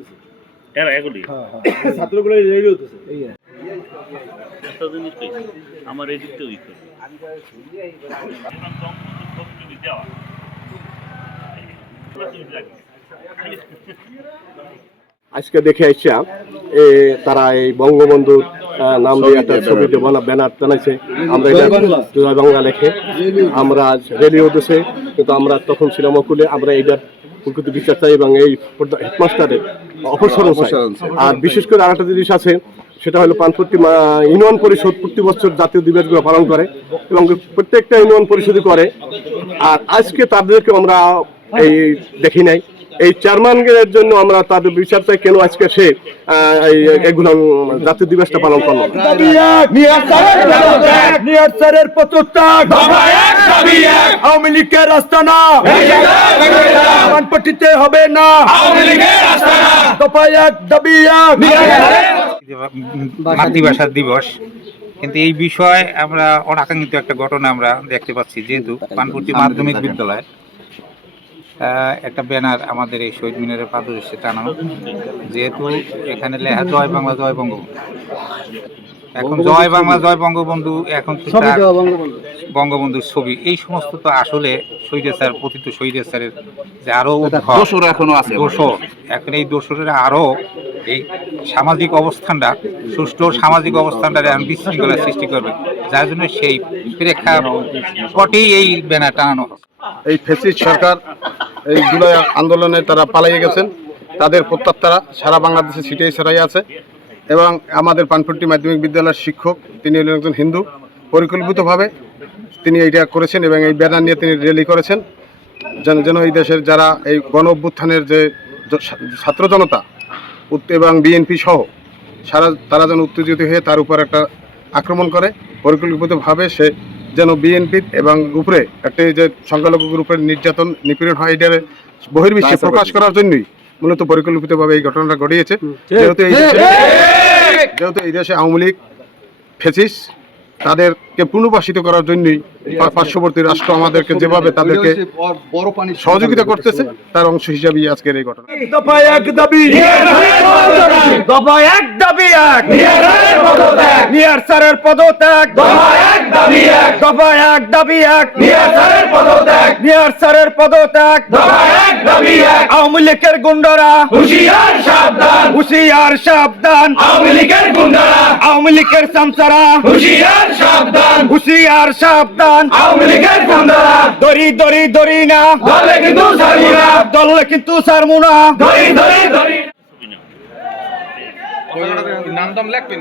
হতেছে এরা এগুলি? হ্যাঁ হ্যাঁ ছাত্রগুলো রেডি হতেছে এই একটা জিনিস পেয়েছি আমার এদিকতে উইক করে। দেওয়া আজকে দেখে আসছা এ, তারা এই বঙ্গবন্ধুর আহ, নাম দিয়ে একটা ছবি দিয়ে বানা ব্যানার টানাইছে আমরা এটা জয় বাংলা। লেখে। আমরা আজ রেডিও দেশে কিন্তু আমরা তখন ছিলাম অকুলে। আমরা এইটার প্রকৃত বিচার চাই এবং এই হেডমাস্টারের অপসারণ আর বিশেষ করে আরেকটা জিনিস আছে সেটা হলো পানপট্টি ইউনিয়ন পরিষদ প্রতি বছর জাতীয় দিবসগুলো পালন করে এবং প্রত্যেকটা ইউনিয়ন পরিষদই করে। আর আজকে তাদেরকে আমরা এই দেখি নাই। এই চেয়ারম্যানের জন্য আমরা তাদের বিচার চাই কেন আজকে সে এগুলো জাতীয় দিবসটা পালন করল না। নিয়ার পঁচাত্তর আওয়ামী লীগের আস্তানা পানপট্টিতে হবে না। দফা এক দাবি এক। মাতৃভাষা দিবস। কিন্তু এই বিষয়ে আমরা অনাকাঙ্ক্ষিত একটা ঘটনা আমরা দেখতে পাচ্ছি। যেহেতু পানপুরটি মাধ্যমিক বিদ্যালয় আহ, একটা ব্যানার আমাদের এই শহীদ মিনারের পাদদেশে টানানো। যেহেতু এখানে লেখা জয় বাংলা জয় বঙ্গবন্ধু। এখন জয় বাংলা জয় বঙ্গবন্ধু এখন বঙ্গবন্ধুর ছবি। এই সমস্ত তো আসলে শহীদের স্যার পতিত শহীদের স্যারের যে আরও দোসর এখনও আছে দোষর এখন এই দোষরের আরও এই সামাজিক অবস্থানটা সুষ্ঠু সামাজিক অবস্থানটা এখন বিশৃঙ্খলার সৃষ্টি করবে। যার জন্য সেই প্রেক্ষাপটেই এই ব্যানার টানানো এই ফেসিস সরকার এই জুলাই আন্দোলনে তারা পালিয়ে গেছেন। তাদের প্রত্যাত্মারা সারা বাংলাদেশে ছিটিয়ে ছড়াই আছে। এবং আমাদের পানপুট্টি মাধ্যমিক বিদ্যালয়ের শিক্ষক তিনি হলেন একজন হিন্দু। পরিকল্পিতভাবে তিনি এইটা করেছেন এবং এই ব্যানার নিয়ে তিনি র্যালি করেছেন। যেন যেন এই দেশের যারা এই গণ অভ্যুত্থানের যে ছাত্র জনতা এবং বিএনপি সহ সারা তারা যেন উত্তেজিত হয়ে তার উপর একটা আক্রমণ করে পরিকল্পিতভাবে সে যেন বিএনপির এবং উপরে একটি যে সংখ্যালঘুর উপরে নির্যাতন নিপীড়ন হয় এটার বহির্বিশ্বে প্রকাশ করার জন্যই মূলত পরিকল্পিতভাবে এই ঘটনাটা ঘটিয়েছে। যেহেতু এই যেহেতু এই দেশে আওয়ামী লীগ ফেসিস তাদেরকে পুনর্বাসিত করার জন্যই পার্শ্ববর্তী রাষ্ট্র আমাদেরকে যেভাবে তাদেরকে সহযোগিতা করতেছে তার অংশ হিসাবেই আজকের এই ঘটনা। এক দাবি। এক দাবি এক। নিয়ার স্যারের পদত্যাগ। এক দাবি এক। দাবি এক। নিয়ার স্যারের পদত্যাগ। নিয়ার স্যারের পদত্যাগ। দাবি এক আওয়ামী লীগের গুন্ডারা। হুশিয়ার সাবধান। হুশিয়ার সাবধান। আওয়ামী লীগের গুন্ডারা। আওয়ামী লীগের সামসারা হুশিয়ার সাবধান। হুশিয়ার সাবধান। আওয়ামী লীগের গুন্ডারা। দড়ি দড়ি দড়ি না। দলে কিন্তু সারমু না। দলে কিন্তু সারমু না। দড়ি দড়ি দড়ি। নাম দাম লেখবেন